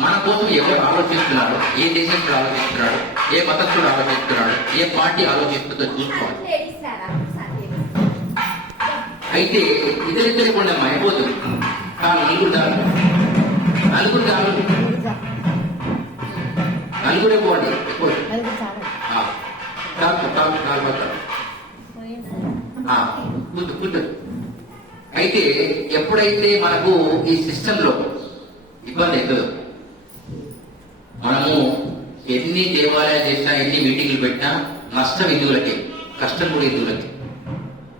మన కోసం ఎవరు ఆలోచిస్తున్నారు, ఏ దేశస్తుడు ఆలోచిస్తున్నాడు, ఏ మతస్థుడు ఆలోచిస్తున్నాడు, ఏ పార్టీ ఆలోచిస్తుందో చూసుకోవాలి. అయితే ఇద్దరిద్దరి కూడా అయిపోతుంది. కానీ నలుగురే పోండి. అయితే ఎప్పుడైతే మనకు ఈ సిస్టమ్ లో ఇబ్బంది అవుతుందో, మనము ఎన్ని దేవాలయాలు చేసినా, ఎన్ని మీటింగ్లు పెట్టినా నష్టం హిందువులకి, కష్టం కూడా హిందువులకి.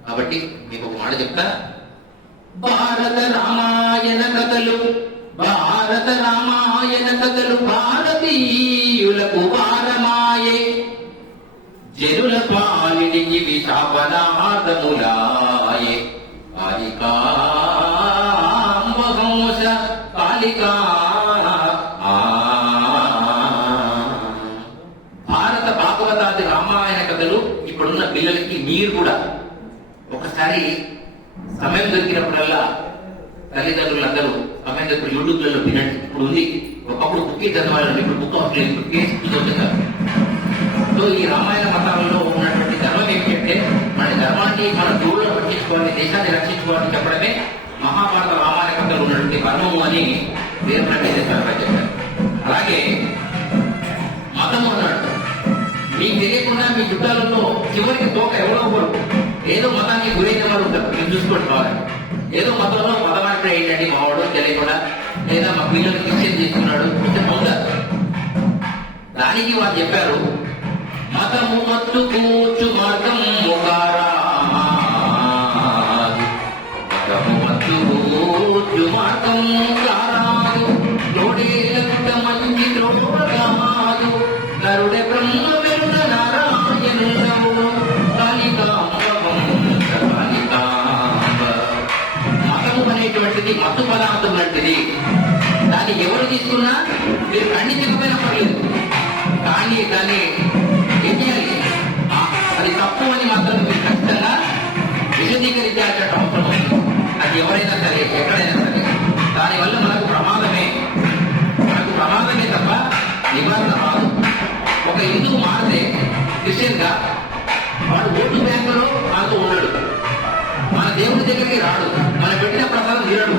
కాబట్టి మీకు ఒక మాట చెప్తా. భారత రామాయణ కథలు భారతీయులకు భారమాయే, జనుల పాలిని ఇవి శాపనాదములాయే. కాళికాంబహంస కాళికా భారత భాగవతాది రామాయణ కథలు ఇప్పుడున్న పిల్లలకి మీరు కూడా ఒకసారి సమయం దొరికినప్పుడల్లా తల్లిదండ్రులందరూ సమయం దొరికి యూట్యూబ్లలో వినండి. ఇప్పుడు ఉంది, ఒకప్పుడు బుక్కి చదవాలండి, ఇప్పుడు బుక్ అవసరం లేదు, ఇప్పుడు కేసు చదువుతున్నారు. సో ఈ రామాయణ మతాలలో ఉన్నటువంటి ధర్మం ఏమిటంటే, మన ధర్మాన్ని మన దూరంలో పట్టించుకోవాలి, దేశాన్ని రక్షించుకోవాలని చెప్పడమే మహాభారత రామాయణ కథలు ఉన్నటువంటి ధర్మము అని వీరబ్రహ్మ చెప్పారు. అలాగే మతము అన్నాడు, మీకు తెలియకుండా మీ చుట్టాలలో చివరికి తోక ఎవరో ఒకరు ఏదో మతానికి గురైన వారు ఉంటారు. మీరు చూసుకోండి కావాలి, ఏదో మతంలో మతమార్పిడి ఏంటండి మావాడు తెలియకుండా, లేదా మా పిల్లలు క్రిస్టియన్ తీసుకున్నాడు అవుతారు. దానికి వాళ్ళు చెప్పారు, మతము మత్తు కూర్చు మార్గం మతము మత్తు కూర్చు మార్గం కారాదు, లోడేలంత మంచి ద్రోహరాదు, నరుడే బ్రహ్మ వెరుడ నారాయణుడవు మతము అనేటువంటిది మత్తు పదార్థం లాంటిది. దాన్ని ఎవరు తీసుకున్నా మీరు ఖండించకపోయినా పర్లేదు, కానీ ఏం చేయాలి, అది తప్పు అని మాత్రం మీరు ఖచ్చితంగా విశదీకరించాల్సిన అవసరం ఉంది. అది ఎవరైనా సరే, ఎక్కడైనా సరే, దానివల్ల మనకు ప్రమాదమే తప్ప నివారణ రాదు. ఒక హిందువు మారితే క్రిస్టియన్ గా వాడు ఓటు బ్యాంకులో మనతో ఉండడు, మన దేవుడి దగ్గరికి రాడు, మన పెట్టిన ప్రసాదం తినడు,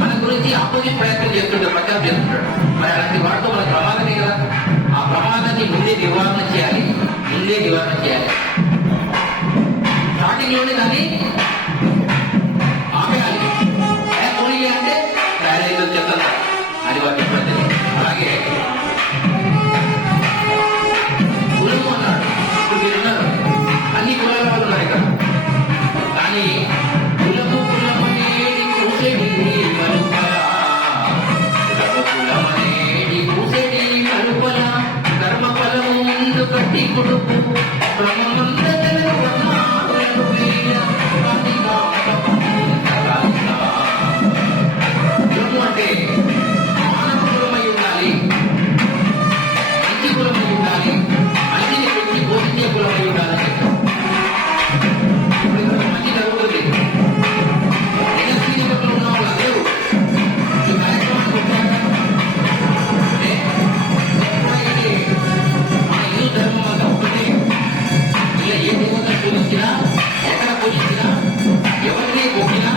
మన గురించి ఆపోజిట్ ప్రయత్నం చేస్తుంటాడు, ప్రచారం చేస్తుంటాడు. మరి అలాంటి వాటితో మనకు ప్రమాదమే కదా. ఆ ప్రమాదాన్ని ముందే నివారణ చేయాలి. స్టార్టింగ్ లోనే దాన్ని ఆపేయాలి. పోనీ అంటే తయారైతే చెప్తాను అది వాటి ఇబ్బంది. అలాగే కులము అన్నాడు, ఇప్పుడు మీరు ఉన్నారు, అన్ని కులాల వాళ్ళు ఉన్నారు ఇక్కడ, కానీ కులమనేది కూసేడి కలుపల ధర్మఫలము ముందు కట్టి కొడుకు కులము అంటే మానవ కులమై ఉండాలి, మంచి కులమై ఉండాలి, మంచిని పెట్టి పోషించే కులమై ఉండాలని చెప్పారు. ఇప్పుడు మంచి జరుగుతుంది, ఉన్న వాళ్ళందరూ ఈ కార్యక్రమానికి వచ్చాక ఎప్పుడైతే మన హిందూ ధర్మం అంతా ఒకటి, ఇలా ఏ దేవతను పూజించినా, ఎక్కడ పూజించినా, ఎవరిని పొగినా,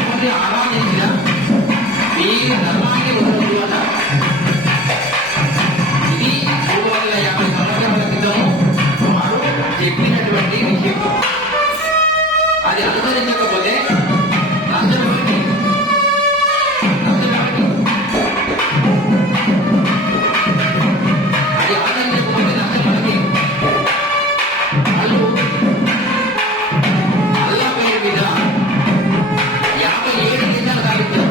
ఎవరిని ఆరాధించినా ఈ ధర్మాన్ని వదలదు అన్నారు. ఇది 350 సంవత్సరాల క్రితము వారు చెప్పినటువంటి విషయం. అది అనుసరించకపోతే నష్టం ఎవరికి? అది ఆచరించకపోతే నష్టం మనకి. వాళ్ళు అల్లా పేరు మీద 57 దేశాలు సాధించారు.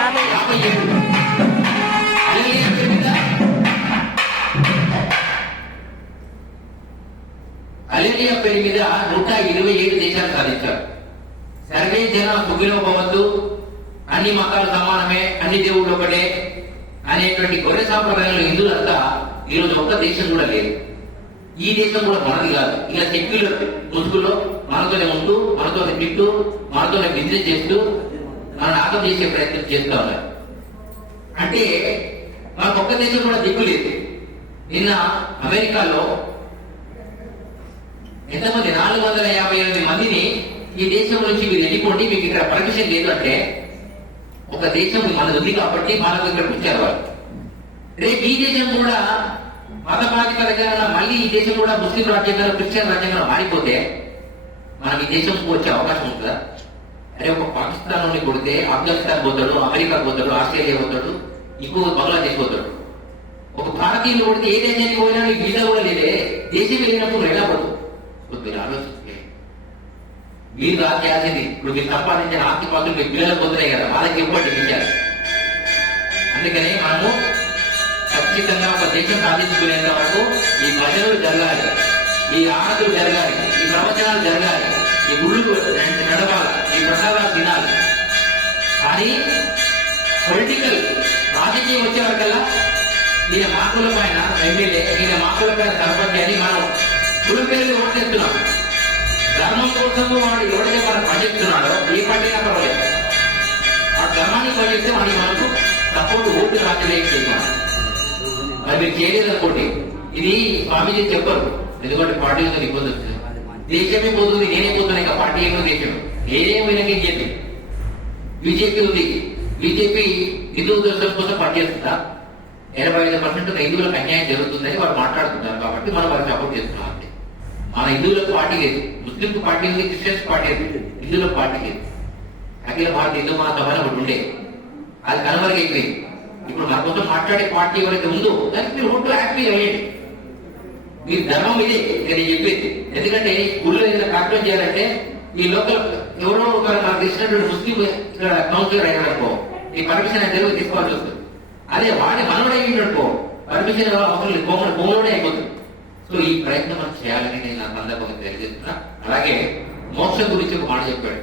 57 అలేరియా పేరు మీద 127 దేశాలు సాధించారు. సర్వే జన సుఖినో భవంతు, అన్ని మతాలు సమానమే, అన్ని దేవుళ్ళు ఒకటే అనేటువంటి గొర్రె సాంప్రదాయంలో హిందువులంతా ఈరోజు ఒక్క దేశం కూడా లేదు. ఈ దేశం కూడా మనది కాదు. ఇలా సెక్యులర్ ముసుగులో మనతోనే ఉంటూ, మనతోనే తింటూ, మనతోనే బిజినెస్ చేస్తూ మన ఆగం చేసే ప్రయత్నం చేస్తా ఉన్నారు. అంటే మనకు ఒక్క దేశం కూడా దిక్కు లేదు. నిన్న అమెరికాలో ఎంతమంది 458 మందిని ఈ దేశం నుంచి మీరు వెళ్ళిపోండి, మీకు ఇక్కడ పర్మిషన్ లేదు అంటే, ఒక దేశం మనది ఉంది కాబట్టి మనకు ఇక్కడ వచ్చారు వాళ్ళు. రేపు ఈ దేశం కూడా మత బాధితులుగా మళ్ళీ ఈ దేశం కూడా ముస్లిం రాజ్యంగా క్రిస్టియన్ రాజ్యంగా మారిపోతే మనం ఈ దేశంకు వచ్చే అవకాశం ఉంటుందా? అరే ఒక పాకిస్తాన్ నుండి కొడితే ఆఫ్ఘనిస్తాన్ పోతాడు, అమెరికా పోతాడు, ఆస్ట్రేలియా పోతాడు, ఇంకో బంగ్లాదేశ్ పోతాడు. ఒక భారతీయులు కొడితే ఏ దేశానికి పోయినా నీకు వీసా కూడా లేదే, దేశం వెళ్ళినప్పుడు ఎలా పడదు? మీరు ఆలోచిస్తే మీరు రాజ్యాల్సింది ఇప్పుడు మీరు సంపాదించిన ఆస్తి పాత్రలు మీ పిల్లలకు పోతున్నాయి కదా, వాళ్ళకి ఇవ్వండి విషయాలు. అందుకని మనము ఖచ్చితంగా ఒక దేశం సాధించుకునేంత వరకు ఈ భజనలు జరగాలి, ఈ ఆనతులు జరగాలి, ఈ ప్రవచనాలు జరగాలి, ఈ గుళ్ళు నడవాలి, ఈ ప్రసాదాలు తినాలి. కానీ పొలిటికల్ రాజకీయం వచ్చే వరకల్లా ఈయన మార్కుల పైన ఎమ్మెల్యే, ఈయన మార్కుల పైన సర్పంచ్ అని మనం గుడి పేరు ఓటేస్తున్నాం. ధర్మం కోసము వాడు ఎవరైతే మనం పనిచేస్తున్నాడో ఏ పార్టీ అయినా పర్వాలేదు, ఆ ధర్మాన్ని పనిచేస్తే వాడికి మనకు సపోర్ట్ ఓటు రాజకీయం. అది మీరు చేయలేదనుకోండి, ఇది స్వామీజీ చెప్పరు, ఎందుకంటే పార్టీలతో ఇబ్బంది వస్తుంది. దేశమే పోతుంది, నేనే పోతున్నా, ఇంకా పార్టీ ఏమో దేశం ఏమైనా చెప్పి బీజేపీ ఉంది. బీజేపీ హిందూ దర్శనం కోసం పనిచేస్తుందా? 85% హిందువులకు అన్యాయం జరుగుతుందని వారు మాట్లాడుతున్నారు కాబట్టి మనం వారికి సపోర్ట్ చేస్తున్నాం. అంతే. మన హిందువులకు పార్టీ లేదు, ముస్లింకు పార్టీ ఉంది, క్రిస్టియన్స్ పార్టీ లేదు, హిందువులకు పార్టీ లేదు. అఖిల భారత హిందూ మహాసభ అని ఒకటి ఉండే, అది కనుమరుగైపోయింది. ఇప్పుడు మన కోసం మాట్లాడే పార్టీ ఎవరైతే ఉందో దానికి మీరు ఓటు యాక్టివ్ అయ్యండి. మీరు ధర్మం ఇదే నేను చెప్పేది. ఎందుకంటే గుళ్ళు ఏదైనా కార్యక్రమం చేయాలంటే ఈ లోకల్ ఎవరో ఒకరు నాకు ఇచ్చినటువంటి ముస్లిం ఇక్కడ కౌన్సిలర్ అయిననుకో ఈ పర్మిషన్ ఆయన తెలుగు తీసుకోవాల్సి వస్తుంది. అదే వాడి మనోడు అయిననుకో పర్మిషన్ అవసరం లేదు, బొమ్మడే అయిపోతుంది. సో ఈ ప్రయత్నం మనం చేయాలని నేను నా సందర్భంగా తెలియజేస్తున్నా. అలాగే మోక్షం గురించి ఒక మాట చెప్పాడు.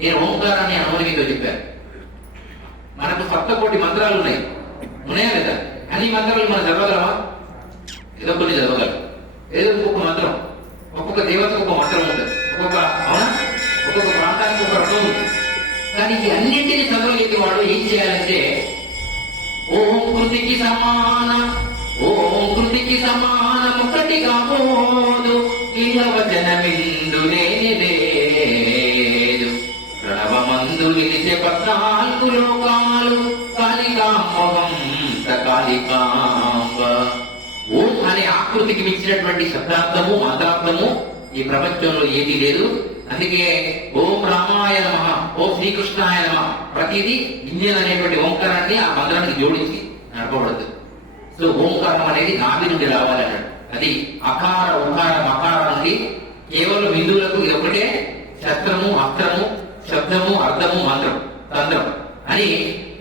నేను ఓంకారాన్ని అనుమతితో చెప్పాను. మనకు 7 మంత్రాలు ఉన్నాయా లేదా? అన్ని మంత్రాలు మనం చదవగలమా? ఏదో కొన్ని చదవగలం, ఏదో ఒక్కొక్క మంత్రం, ఒక్కొక్క దేవతకు ఒక మంత్రం ఉంటుంది, ఒక్కొక్క ప్రాంతానికి ఒక రకం ఉంది. కానీ ఈ అన్నింటినీ చదవలేని వాడు ఏం చేయాలంటే ఓం కృతికి సమాన, ఓం కృతికి సమానం ఒకటిగా పోదు, ఇలా వచనమిందు లేదు, ప్రణవమందు నిలిచే 14 లోకాలు, కాళికాంబం కాళికాంబ. ఓం అనే ఆకృతికి మించినటువంటి శబ్దార్థము మంత్రార్థము ఈ ప్రపంచంలో ఏదీ లేదు. అందుకే ఓం రామాయ నమః, ఓం శ్రీకృష్ణాయ నమః, ప్రతిదీ ఇంజన్ అనేటువంటి ఓంకారాన్ని ఆ మంత్రానికి జోడించి నడపబడదు. సో ఓంకారం అనేది నాభి నుండి రావాలన్నాడు. అది అకార ఉకార మకార నుండి కేవలం హిందువులకు ఇది ఒకటే శస్త్రము, అస్త్రము, శబ్దము, అర్థము, మంత్రం, తంత్రం అని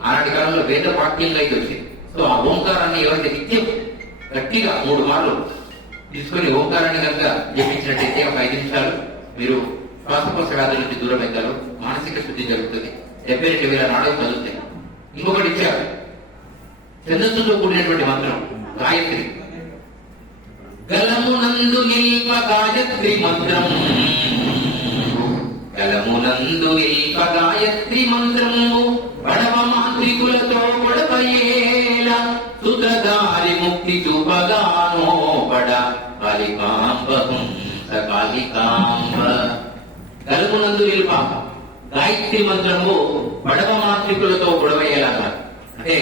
ఆనాటి కాలంలో వేద వాక్యంగా అయితే వచ్చింది. సో ఆ ఓంకారాన్ని ఎవరైతే నిత్యం గట్టిగా 3 మార్లు తీసుకుని ఓంకారాన్ని కనుక జపించినట్టయితే ఒక 5 నిమిషాలు మీరు శ్వాసకోశ వ్యాధుల నుంచి దూరం అవుతారు, మానసిక శుద్ధి జరుగుతుంది, 72,000 నాడలు చదువుతాయి. ఇంకొకటి ఇచ్చారు, ఛందస్సుతో కూడినటువంటి మంత్రం గాయత్రి. గలమునందు నిల్ప గాయత్రి మంత్రం, గలమునందు నిల్ప గాయత్రి మంత్రము, పడవ మాంత్రికులతో పడవయేల, సుతదారి ముక్తి చూపగానో పడ, కాళికాంబహం కాళికాంబ. గలమునందు నిల్ప గాయత్రి మంత్రము పడవ మాంత్రికులతో గొడవయ్యేలాగా. అంటే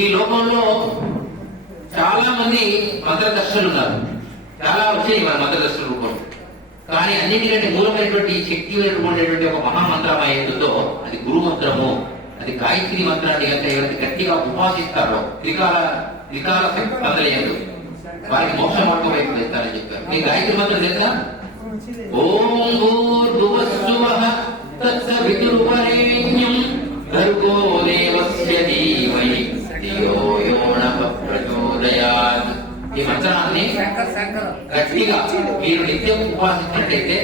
ఈ లోకంలో చాలా మంది మంత్రదర్శనులు ఉన్నారు, చాలా వచ్చాయి మన మంత్రదర్శన రూపంలో. కానీ అన్నిటికంటే మూలమైనటువంటి శక్తి ఉండేటువంటి ఒక మహామంత్రం ఏదో అది గురు మంత్రము. అది గాయత్రి మంత్రాన్ని కనుక ఎవరైతే గట్టిగా ఉపాసిస్తారో త్రికాల సందలయ్యారు వారికి మోక్ష మార్గం వైపు వెళ్తారని చెప్పారు. మీ గాయత్రి మంత్రం తెలుసా? ఓం భూర్భువస్సువః తత్సవితుర్వరేణ్యం భర్గో దేవస్య ధీమహి ధియో యో నః ప్రచోదయాత్. ఈ మంత్రాన్ని గట్టిగా మీరు నిత్యం ఉపాసించినట్టయితే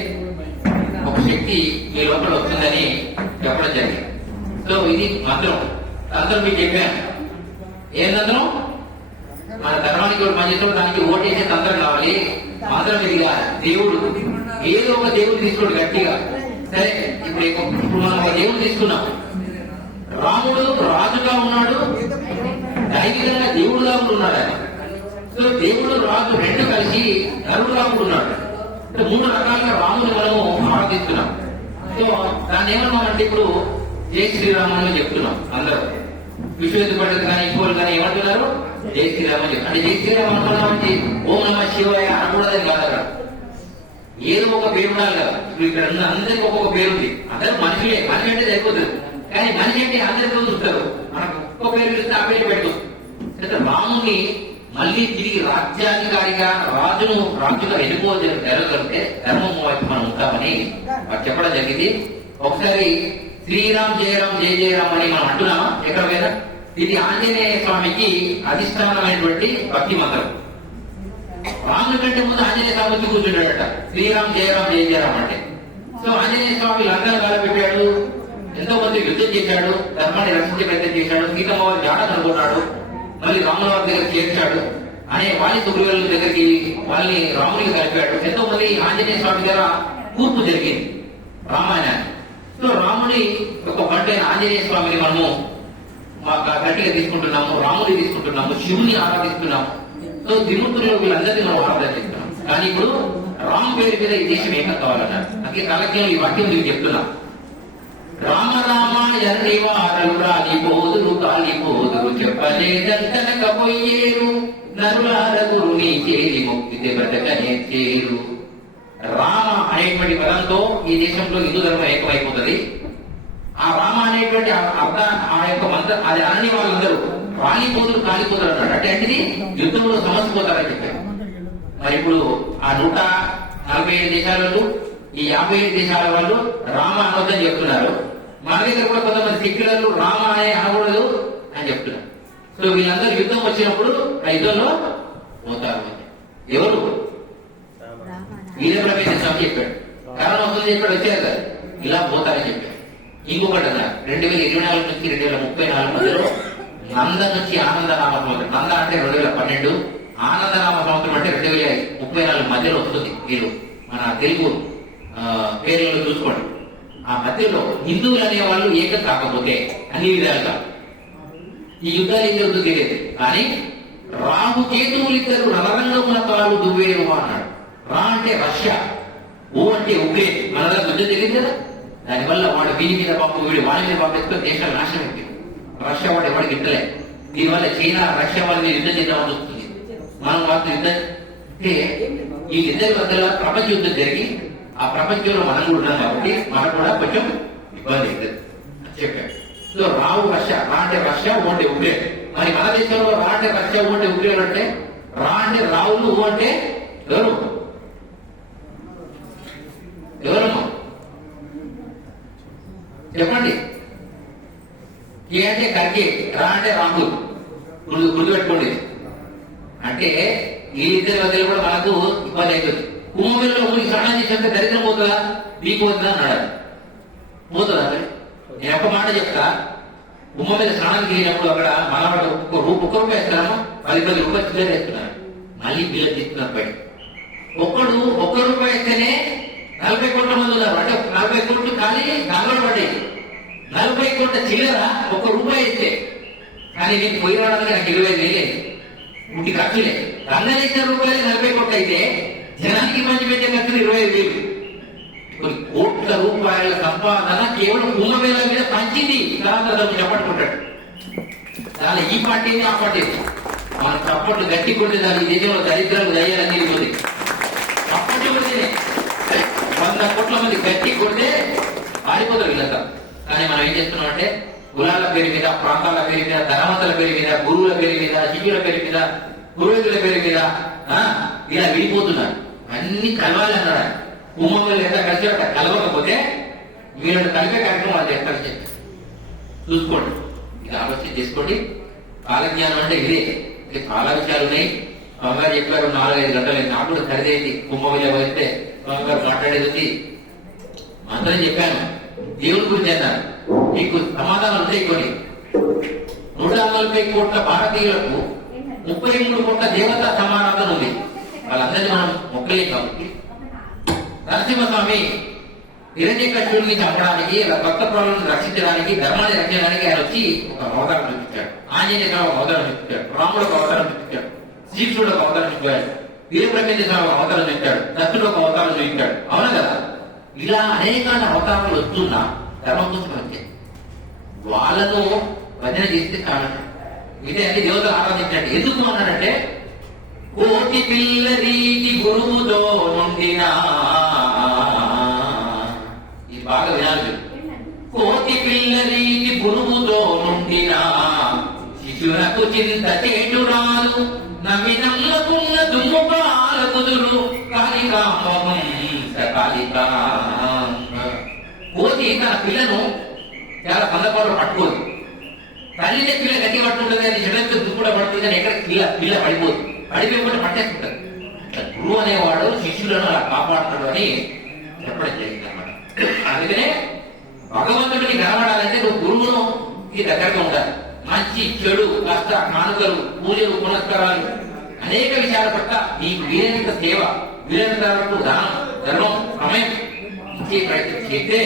ఒక శక్తి మీ లోపల వస్తుందని చెప్పడం జరిగింది. సో ఇది మంత్రం. తంత్రం మీకు చెప్పాను. ఏ తంత్రం? మన ధర్మానికి ఒకటి పనిచేస్తాడు, దానికి ఓటేసే తంత్రం కావాలి. మంత్రం ఇదిగా దేవుడు, ఏదో ఒక దేవుడు తీసుకోడు గట్టిగా. సరే ఇప్పుడు మనం ఒక దేవుడు తీసుకున్నాం. రాముడు రాజుగా మానవుడుగా ఉన్నాడు, దైవికంగా దేవుడుగా ఉన్నాడు ఆయన. సో దేవుడు రాజు రెండు కలిసి నరుడుగా ఉన్నాడు. అంటే మూడు రకాలుగా రాముని మనము ఆరాధిస్తున్నాం. సో దాన్ని ఏమన్నామంటే ఇప్పుడు జై శ్రీరామ్ అని చెప్తున్నాం అందరూ. విశ్వేశ్వర పండితులు కానీ ఇంకోళ్ళు కానీ ఏమంటున్నారు? జై శ్రీరామ్ అని చెప్తారు. అంటే జై శ్రీరామ్ అనుకున్నామంటే ఓం నమ శివాయ అనకూడదని కాదు అక్కడ. ఏదో ఒక పేరు ఉండాలి కదా. ఇప్పుడు ఇక్కడ అందరికీ ఒక్కొక్క పేరు ఉంది. అందరూ మనుషులే, మనిషి అంటే సరిపోతుంది. కానీ మనిషి అంటే అందరికీ చూస్తారు. మనకు ఒక్క పేరు ఇస్తే ఆ పేరు పెట్టు. రాముని మళ్ళీ తిరిగి రాజ్యాధికారిగా రాజుగా జరగలిగితే ధర్మం వైపు మనం ఉంటామని చెప్పడం జరిగింది. ఒకసారి శ్రీరామ్ జయరామ్ జయ జయరామ్ అని మనం అంటున్నామా ఎక్కడ మీద? ఇది ఆంజనేయ స్వామికి అధిష్టానమైనటువంటి భక్తి మంత్రం. రాముని కంటే ముందు ఆంజనేయ స్వామి వచ్చి కూర్చుంటాడట శ్రీరామ్ జయరామ్ జయ జయరామ్ అంటే. సో ఆంజనేయ స్వామి లంకను కాలపెట్టాడు, ఎంతో మంది యుద్ధం చేశాడు, ధర్మాన్ని రక్షించే ప్రయత్నం చేశాడు, సీతమ్మ వారి జాడ కనుగొన్నాడు, మళ్ళీ రాముల వారి దగ్గర చేర్చాడు, అనే వాలి సుగ్రీవుల దగ్గరికి వాళ్ళని రామునికి కలిపాడు. ఎంతో మంది ఆంజనేయ స్వామి దగ్గర కూర్పు జరిగింది రామాయణాన్ని. సో రాముడి ఒక బంటైన ఆంజనేయ స్వామిని మనము గట్టిగా తీసుకుంటున్నాము, రాముడిని తీసుకుంటున్నాము, శివుని ఆరాధిస్తున్నాము. సో త్రిమూర్తులు వీళ్ళందరినీ మనం ఆరాధిస్తున్నాం. కానీ ఇప్పుడు రామ్ పేరు మీద ఈ దేశం ఏం కావాలన్నారు. అందుకే కాలజ్ఞానం ఈ వాక్యం మీకు చెప్తున్నాం. రామ రామ ఎర్రివారలు రాలిపోదురు కాలిపోదురు చెప్పలేదంటనకపోయేరు నరులారగురు నీ చేరి మొక్కితే బ్రతకనే చేరు. రామ అనేటువంటి పదంతో ఈ దేశంలో హిందూ ధర్మం ఏకమైపోతుంది. ఆ రామ అనేటువంటి ఆ యొక్క మంత్రం అది అనని వాళ్ళందరూ రాలిపోదురు కాలిపోదురు అన్నాడు. అంటే అంటే యుద్ధంలో సమసిపోతారని చెప్పారు. మరి ఇప్పుడు ఆ 147 దేశాల వాళ్ళు, ఈ 57 దేశాల వాళ్ళు రామ అనొద్దని చెప్తున్నారు. మన దగ్గర కూడా కొంతమంది సెక్యులర్లు రామ అనే అనకూడదు అని చెప్తున్నారు. సో వీళ్ళందరూ యుద్ధం వచ్చినప్పుడు ఆ యుద్ధంలో పోతారు. ఎవరు? వీరబ్రహ్మేంద్ర స్వామి చెప్పాడు. కరోనా వస్తుంది చెప్పాడు, వచ్చారు కదా, ఇలా పోతారని చెప్పాడు. ఇంకొకటి అన్నారు 2024 నుంచి 2034 మధ్యలో నంద నుంచి ఆనందనామ సంవత్సరం. నంద అంటే 2012, ఆనందనామ సంవత్సరం అంటే 2034 మధ్యలో వస్తుంది. మీరు మన తెలుగు పేర్లను చూసుకోండి. ఆ మధ్యలో హిందువులు అనేవాళ్ళు ఏకం కాకపోతే అన్ని విధాలుగా ఈ యుద్ధాలు ఏం జరుగుతుందో తెలియదు. కానీ రాహు కేతువులు ఇద్దరు రణరంగమున కాలు దువ్వేరు అన్నాడు. రా అంటే రష్యా, ఓ అంటే ఉక్రెయిన్. మన దగ్గర యుద్ధం తెలియదు కదా. దానివల్ల వాడు వీడి మీద పంపు, వీడు వాడి మీద పంపిస్తే దేశాలు నాశనం అయిపోయింది. రష్యా వాడు ఎవరికి ఇద్దలే. దీనివల్ల చైనా రష్యా వాళ్ళ మీద యుద్ధం చేద్దామని వస్తుంది. మనం వాళ్ళతో యుద్ధం అంటే ఈ ఇద్దరి మధ్యలో ప్రపంచ యుద్ధం జరిగి ఆ ప్రపంచంలో మనం కూడా ఉన్నాం కాబట్టి మనకు కూడా కొంచెం ఇబ్బంది అవుతుంది చెప్పాడు. సో రావు రష్యా, రా అంటే రష్యా, ఓ అంటే ఉక్రెయిన్. మరి మన దేశంలో రా అంటే రష్యా, ఓ అంటే ఉక్రెయిన్. అంటే రా అంటే రావులు, ఓ అంటే ఎవరు చెప్పండి. ఏ అంటే ఖర్గే, రా అంటే రాముడు. గుర్తుపెట్టుకోండి. అంటే ఈ ఇద్దరి మధ్యలో కూడా మనకు ఇబ్బంది అవుతుంది. కుంభమేళలో ఊరికి స్నానం చేసినంటే దరిద్రం పోతుందా, మీకు పోతుందా అన్నాడు. పోతుందా? నేను ఒక్క మాట చెప్తా. కుంభమేళ స్నానానికి వెళ్ళినప్పుడు అక్కడ మనవాడు ఒక్క రూపాయి వేస్తారమ్మా, 10 రూపాయలు చిల్లర వేస్తున్నారు. మళ్ళీ బిల్లు తీసుకున్నారు బయట. ఒక్క రూపాయి వేస్తేనే 40 కోట్ల మంది ఉన్నారు. అంటే 40 కోట్లు కానీ దానిలో పడ్డాయి. 40 కోట్ల చిల్లర ఒక్క రూపాయి ఇస్తే. కానీ నేను పోయి రావడానికి నాకు 25,000 ఇంటి ఖర్చులే. 1,00,000 రూపాయలు 40 కోట్లు అయితే జనానికి మంచి పెట్టే ఖర్చులు 25,000. కొన్ని కోట్ల రూపాయల సంపాదన కేవలం కుంభమేళ మీద పంచింది. చెప్పట్టుకుంటాడు. చాలా ఈ పార్టీని ఆ పార్టీ మన చప్పట్లు గట్టి కొడితే దాని ఈ దేశంలో దరిద్రాలు దయ్యాలని తిరిగిపోతుంది. చప్పట్లు కొడితేనే 100 కోట్ల మంది గట్టి కొడితే ఆడిపోతారు వీళ్ళంతా. కానీ మనం ఏం చేస్తున్నాం అంటే కులాల పేరు మీద, ప్రాంతాల పేరు మీద, ధనవంతుల పేరు మీద, గురువుల పేరు మీద, శిష్యుల పేరు మీద, పురోహితుల పేరు మీద ఇలా విడిపోతున్నారు. అన్ని కలవాలి అన్నాడు. కుంభంలో ఎంత కలిసి కలవకపోతే వీళ్ళని కలిపే కార్యక్రమం వాళ్ళు ఎక్కడ చూసుకోండి. ఇక ఆలోచన చేసుకోండి. కాలజ్ఞానం అంటే ఇదే. చాలా విషయాలు ఉన్నాయి. స్వామిగారు చెప్పారు 4-5 గంటలు. నాకు కూడా ఖరీదైంది కుంభమేళ పోతే స్వామిగారు మాట్లాడేది ఉంది. అందరం చెప్పాను దేవుడి గురించి అన్నారు. మీకు సమాధానం ఉంటాయి కొన్ని. 140 కోట్ల భారతీయులకు 33 కోట్ల దేవతా సమారాధన ఉంది. వాళ్ళందరినీ మనం మొక్కలే కాబట్టి నరసింహస్వామి హిరణ్యకశిపుడిని చంపడానికి, భక్త ప్రాణులను రక్షించడానికి, ధర్మాన్ని రక్షించడానికి ఆయన వచ్చి ఒక అవతారం చూపించాడు. ఆంజనేయ స్వామి ఒక అవతారం చూపించాడు, రాముడు ఒక అవతారం చూపించాడు, శ్రీకృష్ణుడు ఒక అవతారం చూపించాడు, వీరప్రపంచ స్వామి ఒక అవతారం చూపించాడు, దత్తుడు ఒక అవతారం చూపించాడు. అవునా కదా? ఇలా అనేక అవతారాలు వస్తున్నా ధర్మం కోసం వచ్చాయి. వాళ్ళను భజన చేస్తే కారణం ఇదే అన్ని దేవతలు ఆరాధించండి. ఎందుకు అన్నాడంటే, కోటి పిల్ల రీతి గురువుతో నుండినా, ఇది బాగా వినాలి. కోటి పిల్ల రీతి గురువుతో నుండినా శిశునకు చింత చేటు రాదు, నమ్మినమ్మకున్న దుమ్ము పాల కుదురు కాళికామం కాళికా. కోతి తన పిల్లను చాలా కందపాలు పట్టుకోదు. తల్లినే పిల్ల గట్టి పట్టుకుంటుంది, అది చెడకు దుక్కుడ పడుతుంది, కానీ ఎక్కడ పిల్ల పడిపోదు. పడిపోయి పట్టేసుకుంటారు. గురువు అనేవాడు శిష్యులను అలా కాపాడుతాడు అని చెప్పడం జరిగింది అన్నమాట. అందుకనే భగవంతుడిని కనబడాలంటే నువ్వు గురువును ఈ దగ్గరగా ఉండాలి. మంచి చెడు కష్ట కానుకలు, పూజలు, పునస్కారాలు, అనేక విషయాల పట్ల నీకు వీలైనంత సేవ, వీలైనంత వరకు దానం, ధర్మం, సమయం ఇచ్చే ప్రయత్నం చేస్తే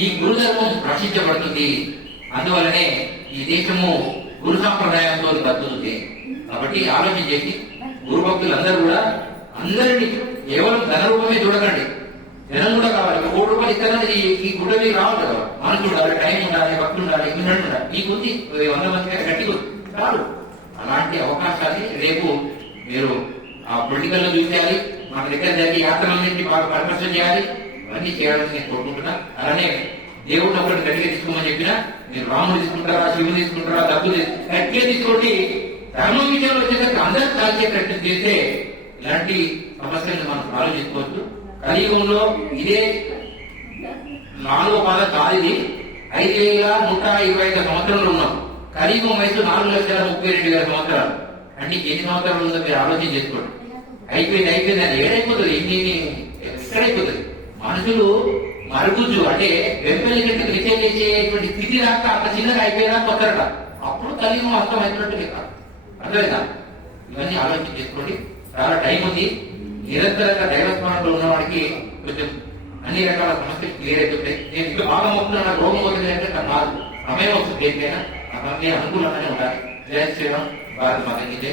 ఈ గురుధర్మం రక్షించబడుతుంది. అందువల్లనే ఈ దేశము గురు సాంప్రదాయంతో బతుకుతుంది. కాబట్టి ఆలోచన చేసి గురు భక్తులందరూ కూడా అందరినీ కేవలం ధన రూపమే చూడకండి, జనం కూడా కావాలి. ఒక 1 రూపాయలు ఇస్తారని ఈ గుడికి రావాలి కదా, మనసు ఉండాలి, టైం ఉండాలి, భక్తులు ఉండాలి, ఇన్నట్టు ఉండాలి. నీకు ఉంది 100 మంది గట్టిగా కాదు. అలాంటి అవకాశాన్ని రేపు మీరు ఆ పొలిటికల్ లో చూసేయాలి. మన దగ్గర జరిగే యాత్రలన్నింటినీ బాగా పరిపర్శన చేయాలి. ఇవన్నీ చేయాలని నేను కోరుకుంటున్నా. అలానే దేవుడు ఒకటి గట్టిగా తీసుకోమని చెప్పినా, మీరు రాముడు తీసుకుంటారా, శివుడు తీసుకుంటారా, డబ్బు గట్టిగా తీసుకోండి. ధర్మం విషయంలో వచ్చేసరికి అందరూ కాల్చే ప్రయత్నం చేస్తే ఇలాంటి సమస్యలను మనం ఆలోచించుకోవచ్చు. కలియుగంలో ఇదే 4వ పాదం కాలిది 5,125 సంవత్సరంలో ఉన్నాం. కలియుగం వయసు 4,32,000 సంవత్సరాలు. అంటే ఎన్ని సంవత్సరాలు ఉందో మీరు ఆలోచన చేసుకోండి. అయిపోయింది అని ఏడైపోతుంది, ఎక్కడైపోతుంది. మనుషులు మరుగుజ్జు అంటే వెంపల్లి గంటకు విజయం చేసేటువంటి స్థితి రాక అంత చిన్నగా అయిపోయినా కొత్తరట. అప్పుడు కలియుగం అర్థం అయినట్టు కాదు. అర్థమైందా? ఇవన్నీ ఆలోచన చేసుకోండి. చాలా టైం ఉంది. నిరంతరంగా దైవస్మరణలో ఉన్న వాడికి కొంచెం అన్ని రకాల సమస్యలు క్లియర్ అయిపోతాయి. నేను ఇంకా బాగా మొత్తం నాకు రోగం అవుతుంది అంటే నాకు కాదు, సమయం వస్తుంది. దేనికైనా ఆ సమయం అనుకూలంగానే ఉండాలి. జయ శ్రీరామ్, భారత మాతకి జై.